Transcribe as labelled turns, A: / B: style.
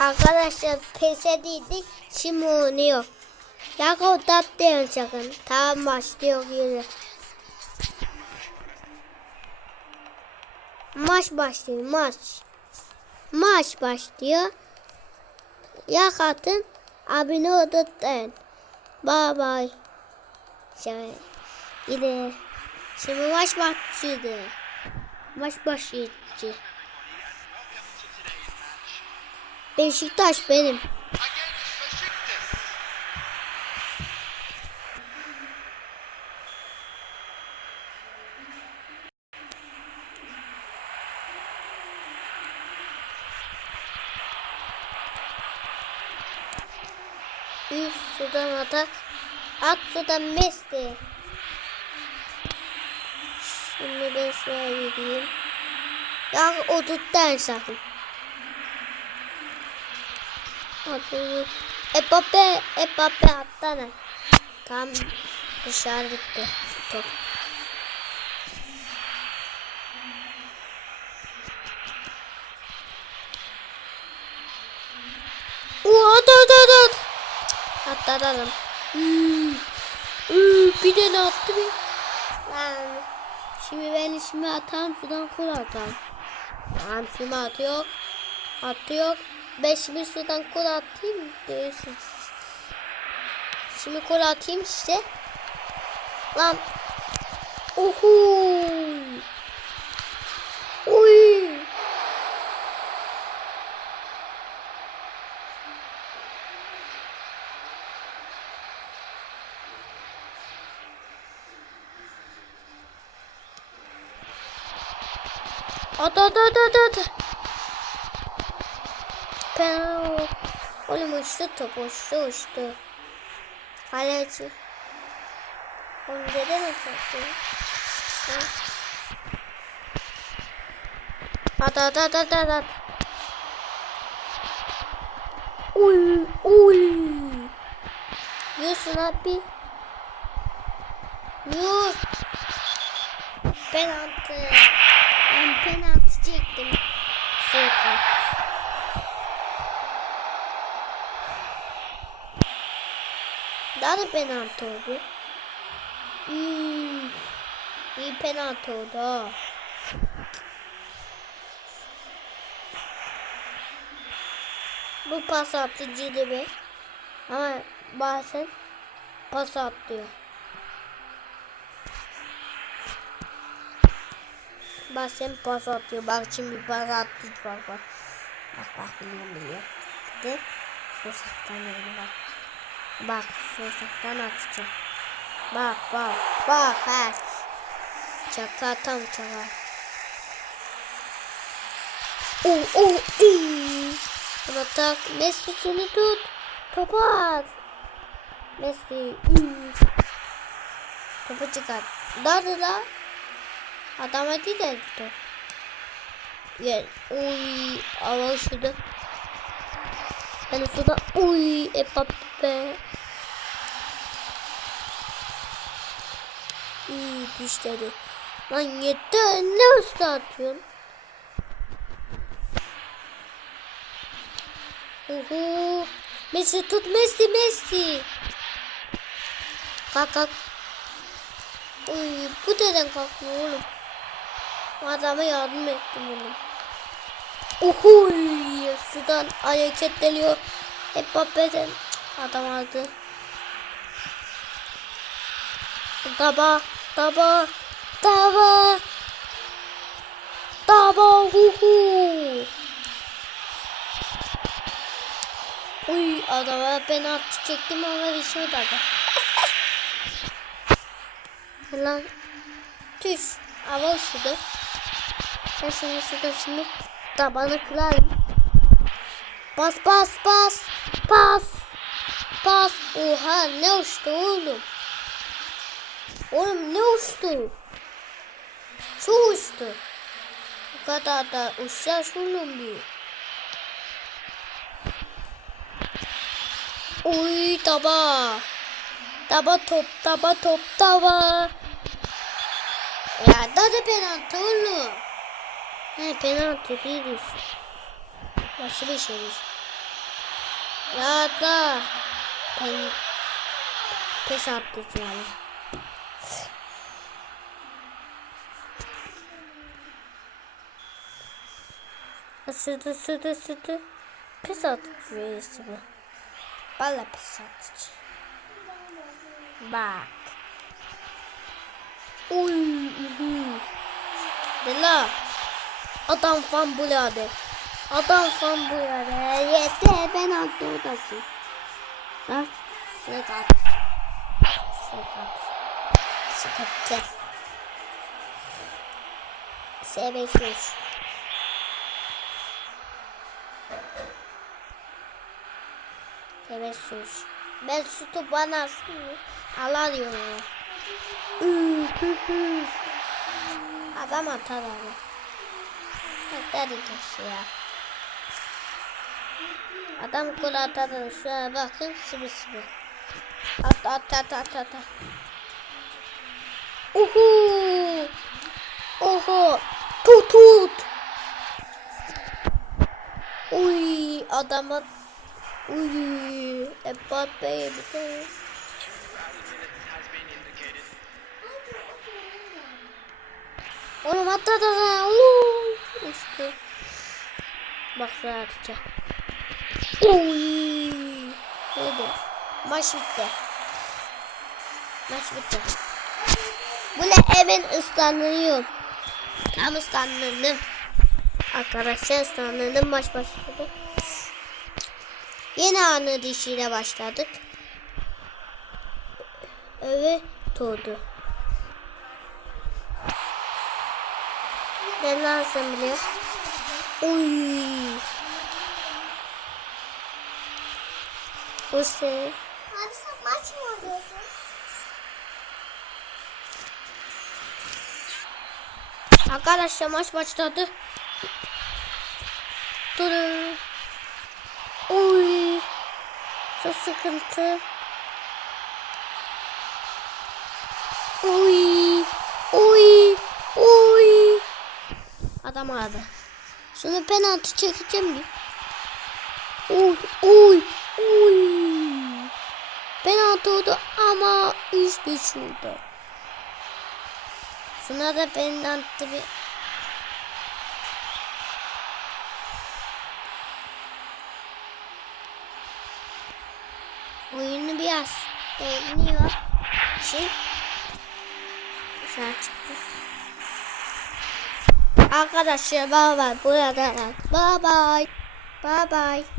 A: Arkadaşlar pes edildik. Şimdi oynuyor. Ya odaklayın sakın. Tamam başlıyor yine. Maç başlıyor maç. Maç başlıyor. Yakatın. Abone olun. Bye bye. Şöyle. Yine. Şimdi maç başladı. Maç başladı. Beşiktaş benim. Üst sudan atak. At sudan Messi. Şimdi ben şuraya gideyim. Ya o tuttan sakın. Hadi. Epape, epape atsana. Tam dışarı gitti top. At at at at. Atlatalım. Hmm. Hmm, bir tane attı bir. Lan. Şimdi ben işimi atam sudan kur atam. Tamam şimdi atıyor. Atıyor. Ben şimdi sudan kol atayım diyorsun. Şimdi kol atayım işte. Lan. Oho. Oy. At at at at at. Penaltı. Oğlum uçtu top uçtu uçtu. Kaleci. Oğlum neden uçtu? At at at at at at. Uy. Yusuf abi. Yus. Penaltı. Ben penaltı çektim. Daha da penaltı oldu. İyi, iyi penaltı oldu. Bu pas atıcıydı be. Ama bazen pas atlıyor. Bazen pas atıyor. Bak şimdi pas attı. Bak bak. Bak bak biliyorum biliyorum. Bir de şu saklanıyor bak. Bak sosaktan atacağım. Bak bak bak ha. Çaka tam çaka. Oh oh iyi. Ama tak Messi şunu tut. Topu at. Messi. Topu çıkar. Nerede la? Adama gider top. Gel. Uy. Hava şurada. Ben şurada. Uy. Epape. İyi düşleri. Lan yeter ne usta atıyorsun? Uhu. Messi tut Messi Messi. Kalk kalk. Uy bu neden kalkmıyor oğlum? Adama yardım ettim oğlum. Uhu. Sudan hareketleniyor. Hep babeden adam aldı. Taba, taba, taba, taba, hu hu. Uy adama penaltı çektim ama bir şey olmadı. Lan tüş hava üşüdü. Ben şimdi şurada şimdi tabanı kırarım. Bas bas bas bas bas. Oha ne uçtu oğlum. Oğlum ne uçtu? Şu uçtu. Bu kadar da uçsa şunun bir. Uy taba. Taba top taba top taba. Ya da da penaltı oğlum. He penaltı değil. Başka bir şey. Ya da ben pes attı yani. Isırdı ısırdı ısırdı. Pes atıcı üyesi bu. Valla pes atıcı. Bak. Uy. Dela. Adam fan buladı. Adam fan buladı. Yeter ben attı odası. Bak. Sıkat. Sıkat. Sıkat. S500. Evet sus. Ben sütü bana Allah diyorum. Adam atar abi. Atar keşke ya. Adam kul atar. Şuna bakın sıvı sıvı. At at at at at. Uhu. Oho. Tut tut. Uy adama Uy, Mbappe'ye bir tane. Oğlum atla da da. Uçtu. Bak sadece. Uy. Neydi? Maç bitti. Maç bitti. Bu ne hemen ıslanıyorum. Tam ıslandım. Arkadaşlar ıslandım maç başladı. Yine anı dişiyle başladık. Evet doğdu. Ne lazım biliyor? Uy. Bu şey.
B: Abi sen maç mı oynuyorsun?
A: Arkadaşlar maç başladı. Durun. Uy. Çok sıkıntı. Uy. Uy. Uy. Adam aradı. Şunu penaltı çekeceğim mi? Uy. Uy. Uy. Penaltı oldu 3-5 oldu. Şuna da penaltı bir Oyunu biraz beğeniyor. Şey. Güzel çıktı. Arkadaşlar bye bye. Burada bye bye. Bye bye.